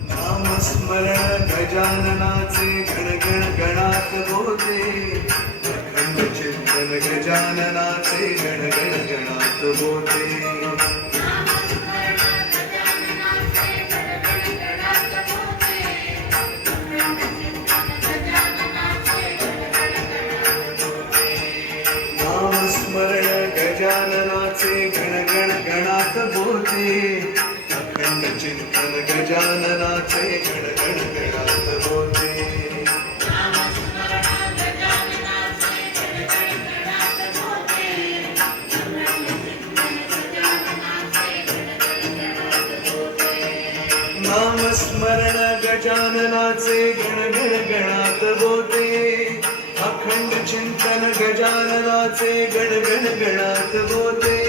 नामस्मरण गजाननाचे गणगण गणात होते. अखंड चिंतन गजाननाचे गणगण गणात होते. नामस्मरण गजाननाचे गणगण गणात होते. अखंड चिंतन गजाननाचे गणगण गणात होते. नामस्मरण गजाननाचे गणगण गणात होते. अखंड चिंतन गजाननाचे गणगण गणात होते.